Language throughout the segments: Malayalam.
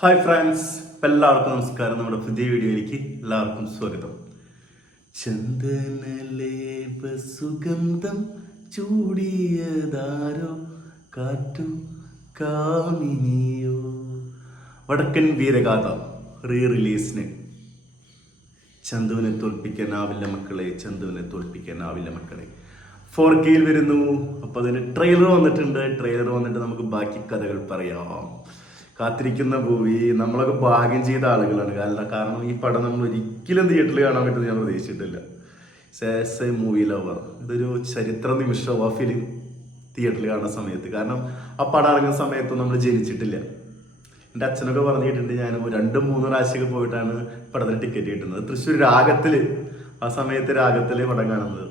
ഹായ് ഫ്രണ്ട്സ്, എല്ലാവർക്കും നമസ്കാരം. നമ്മുടെ പുതിയ വീഡിയോയിലേക്ക് എല്ലാവർക്കും സ്വാഗതം. ചന്ദനലേപ സുഗന്ധം ചൂടിയതാരോ കാറ്റു കാമിനിയോ. വടക്കൻ വീരഗാഥ റീ റിലീസിന് ചന്തുവിനെ തോൽപ്പിക്കാനാവില്ല മക്കളെ, ചന്തുവിനെ തോൽപ്പിക്കാനാവില്ല മക്കളെ 4Kയിൽ വരുന്നു. അപ്പോൾ അതിന് ട്രെയിലർ വന്നിട്ടുണ്ട്. ട്രെയിലർ വന്നിട്ട് നമുക്ക് ബാക്കി കഥകൾ പറയാം. കാത്തിരിക്കുന്ന മൂവി നമ്മളൊക്കെ ഭാഗ്യം ചെയ്ത ആളുകളാണ്. കാരണം ഈ പടം നമ്മൾ ഒരിക്കലും തിയേറ്ററിൽ കാണാൻ പറ്റുന്നത് ഞാൻ പ്രതീക്ഷിച്ചിട്ടില്ല. ആസ് എ മൂവി ലവർ ഇതൊരു ചരിത്ര നിമിഷം ആ ഫിലിം തിയേറ്ററിൽ കാണുന്ന സമയത്ത്. കാരണം ആ പടം ഇറങ്ങുന്ന സമയത്ത് നമ്മൾ ജനിച്ചിട്ടില്ല. എൻ്റെ അച്ഛനൊക്കെ പറഞ്ഞിട്ടുണ്ട്. ഞാൻ 2-3 പ്രാവശ്യമൊക്കെ പോയിട്ടാണ് പടത്തിന് ടിക്കറ്റ് കിട്ടുന്നത്. തൃശ്ശൂർ രാഗത്തില്, ആ സമയത്ത് രാഗത്തില് പടം കാണുന്നത്.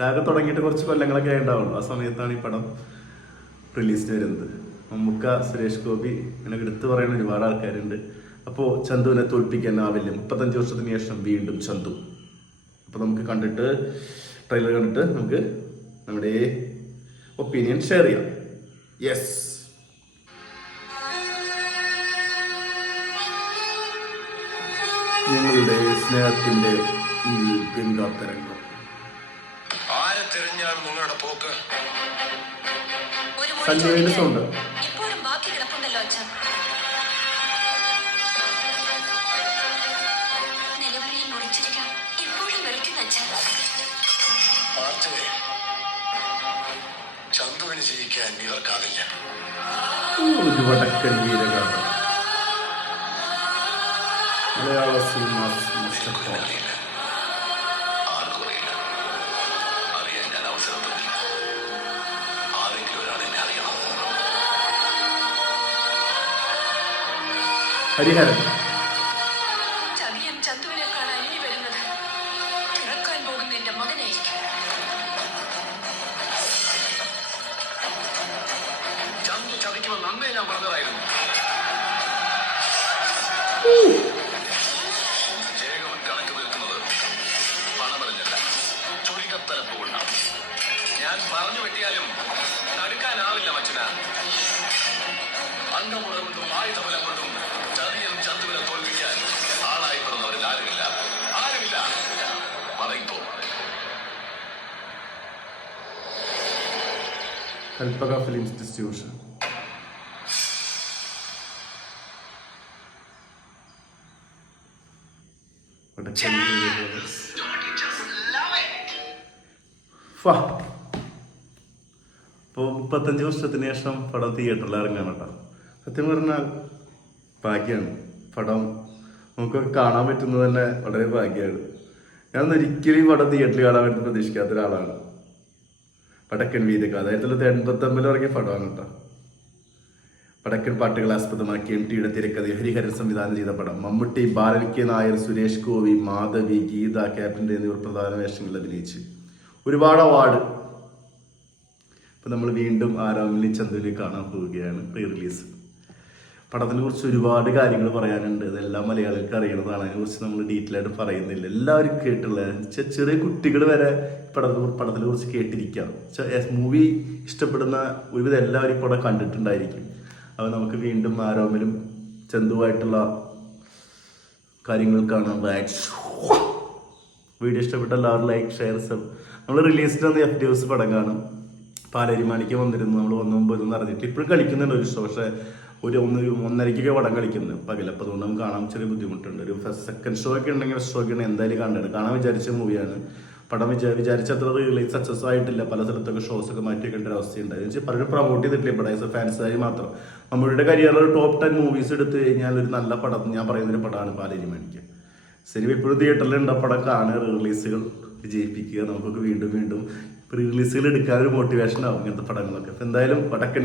രാഗം തുടങ്ങിയിട്ട് കുറച്ച് കൊല്ലങ്ങളൊക്കെ ഉണ്ടാവുള്ളൂ. ആ സമയത്താണ് ഈ പടം റിലീസിന് വരുന്നത്. മമ്മൂക്ക, സുരേഷ് ഗോപി, ഇങ്ങനെ എടുത്തു പറയുന്ന ഒരുപാട് ആൾക്കാരുണ്ട്. അപ്പോൾ ചന്തുവിനെ തോൽപ്പിക്കാനാവില്ല. 35 വർഷത്തിന് ശേഷം വീണ്ടും ചന്തു. അപ്പോൾ നമുക്ക് കണ്ടിട്ട് ട്രെയിലർ കണ്ടിട്ട് നമുക്ക് നമ്മുടെ ഒപ്പീനിയൻ ഷെയർ ചെയ്യാം. യെസ്, ഞങ്ങളുടെ സ്നേഹത്തിന്റെ ഈ ഗംഗാതരംഗം. ആരെ തിരഞ്ഞാണ് നിങ്ങളുടെ പോക്ക്? സഞ്ജയന്റെ സൗണ്ട്. ചന്തുവിന് ജയിക്കാൻ ഇവർക്കാവില്ല. ഒരു വടക്കൻ വീരഗാഥ. മലയാള സിനിമ അറിയാൻ ഞാൻ അവസരം തന്നില്ല. ആരെങ്കിലും ഒരാളെന്നെ അറിയണം. ഹരിഹരൻ. ചതിയൻ ചന്തുവിനെ കാണാൻ ഇനി വരുന്നത് പിറക്കാൻ പോകുന്ന എന്റെ മകനായിരിക്കും. ചന്തു ചതിക്കുമെന്ന് അന്നേ ഞാൻ പറഞ്ഞതായിരുന്നു. ജയകവൻ കണക്ക് തീർക്കുന്നത് പണമറിഞ്ഞല്ല, ചുരുക്കത്തലപ്പ് കൊണ്ടാണ്. ഞാൻ പറഞ്ഞു വെട്ടിയാലും തടുക്കാനാവില്ല മച്ചന. അംഗമുറ കൊണ്ടും ആയുധബലം കൊണ്ടും ചതിയൻ ചന്തുവിനെ തോൽപ്പിക്കാൻ ആളായി പിറന്നവരിൽ ആരുമില്ല, ആരുമില്ല. പറയുമ്പോ കൽപ്പക ഫിലിംസ് ഡിസ്ട്രിബ്യൂഷൻ. ഇപ്പോൾ 35 വർഷത്തിന് ശേഷം പടം തിയേറ്ററിൽ ഇറങ്ങാൻ കേട്ടോ. സത്യം പറഞ്ഞാൽ ഭാഗ്യമാണ്. പടം നമുക്കൊക്കെ കാണാൻ പറ്റുന്നത് തന്നെ വളരെ ഭാഗ്യമാണ്. ഞാനൊന്നും ഒരിക്കലും പടം തിയേറ്ററിൽ കാണാൻ പറ്റുന്ന പ്രതീക്ഷിക്കാത്ത ഒരാളാണ്. വടക്കൻ വീരഗാഥ 1989 ഇറങ്ങിയ പടമാണ് കേട്ടോ. വടക്കൻ പാട്ടുകൾ ആസ്പദമാക്കി MTയുടെ തിരക്കഥ ഹരിഹരൻ സംവിധാനം ചെയ്ത പടം. മമ്മൂട്ടി, ബാലൻ കെ നായർ, സുരേഷ് ഗോപി, മാധവി, ഗീത, ക്യാപ്റ്റൻ എന്നിവർ പ്രധാന വേഷങ്ങളിൽ അഭിനയിച്ച് ഒരുപാട് അവാർഡ്. ഇപ്പം നമ്മൾ വീണ്ടും ആരാമിലി ചന്തുവിനെ കാണാൻ പോവുകയാണ്. പ്രീ റിലീസ് പടത്തിനെ കുറിച്ച് ഒരുപാട് കാര്യങ്ങൾ പറയാനുണ്ട്. ഇതെല്ലാം മലയാളികൾക്ക് അറിയണതാണ്. അതിനെക്കുറിച്ച് നമ്മൾ ഡീറ്റെയിൽ ആയിട്ട് പറയുന്നില്ല. എല്ലാവരും കേട്ടുള്ള ചെറിയ കുട്ടികൾ വരെ പടത്തിനെ കുറിച്ച് കേട്ടിരിക്കാം. മൂവി ഇഷ്ടപ്പെടുന്ന ഒരുവിധം എല്ലാവരും ഈ പടം കണ്ടിട്ടുണ്ടായിരിക്കും. അപ്പോൾ നമുക്ക് വീണ്ടും ആരോമിലും ചന്തുവായിട്ടുള്ള കാര്യങ്ങൾ കാണാം. വീഡിയോ ഇഷ്ടപ്പെട്ട എല്ലാവരും ലൈക്ക്, ഷെയർ, സബ്. നമ്മൾ റിലീസിൽ വന്ന് FDOS പടം കാണും. പാലരിമാണിക്ക് വന്നിരുന്നു. നമ്മൾ 1-9 അറിഞ്ഞിട്ട് ഇപ്പോഴും കളിക്കുന്നുണ്ട് ഒരു ഷോ. പക്ഷേ ഒരു 1-1:30 പടം കളിക്കുന്നത് പകൽ. അപ്പോൾ അതുകൊണ്ട് നമുക്ക് കാണാൻ ചെറിയ ബുദ്ധിമുട്ടുണ്ട്. ഒരു സെക്കൻഡ് ഷോ ഒക്കെ ഉണ്ടെങ്കിൽ ഫസ്റ്റ് ഷോ ഒക്കെ എന്തായാലും കണ്ടിട്ടുണ്ട്. കാണാൻ വിചാരിച്ച മൂവിയാണ്. പടം വിചാരിച്ചത്ര റിലീസ് സക്സസ് ആയിട്ടില്ല. പല സ്ഥലത്തൊക്കെ ഷോസ് ഒക്കെ മാറ്റി വെക്കേണ്ട ഒരു അവസ്ഥയുണ്ടായി. എന്ന് വെച്ചാൽ പലരും പ്രൊമോട്ട് ചെയ്തിട്ടില്ല പടം. ഫാൻസുകാർ മാത്രം. നമ്മളുടെ കരിയറിൽ ടോപ്പ് 10 മൂവീസ് എടുത്തു കഴിഞ്ഞാൽ ഒരു നല്ല പടം ഞാൻ പറയുന്നൊരു പടമാണ് പാലരിമാണിക്ക്. സിനിമ ഇപ്പോഴും തിയേറ്ററിലുണ്ട്. പടം കാണുക, റിലീസുകൾ വിജയിപ്പിക്കുക. നമുക്കൊക്കെ വീണ്ടും പ്രീ റിലീസുകൾ എടുക്കാനൊരു മോട്ടിവേഷൻ ആവും ഇങ്ങനത്തെ പടങ്ങളൊക്കെ. എന്തായാലും വടക്കൻ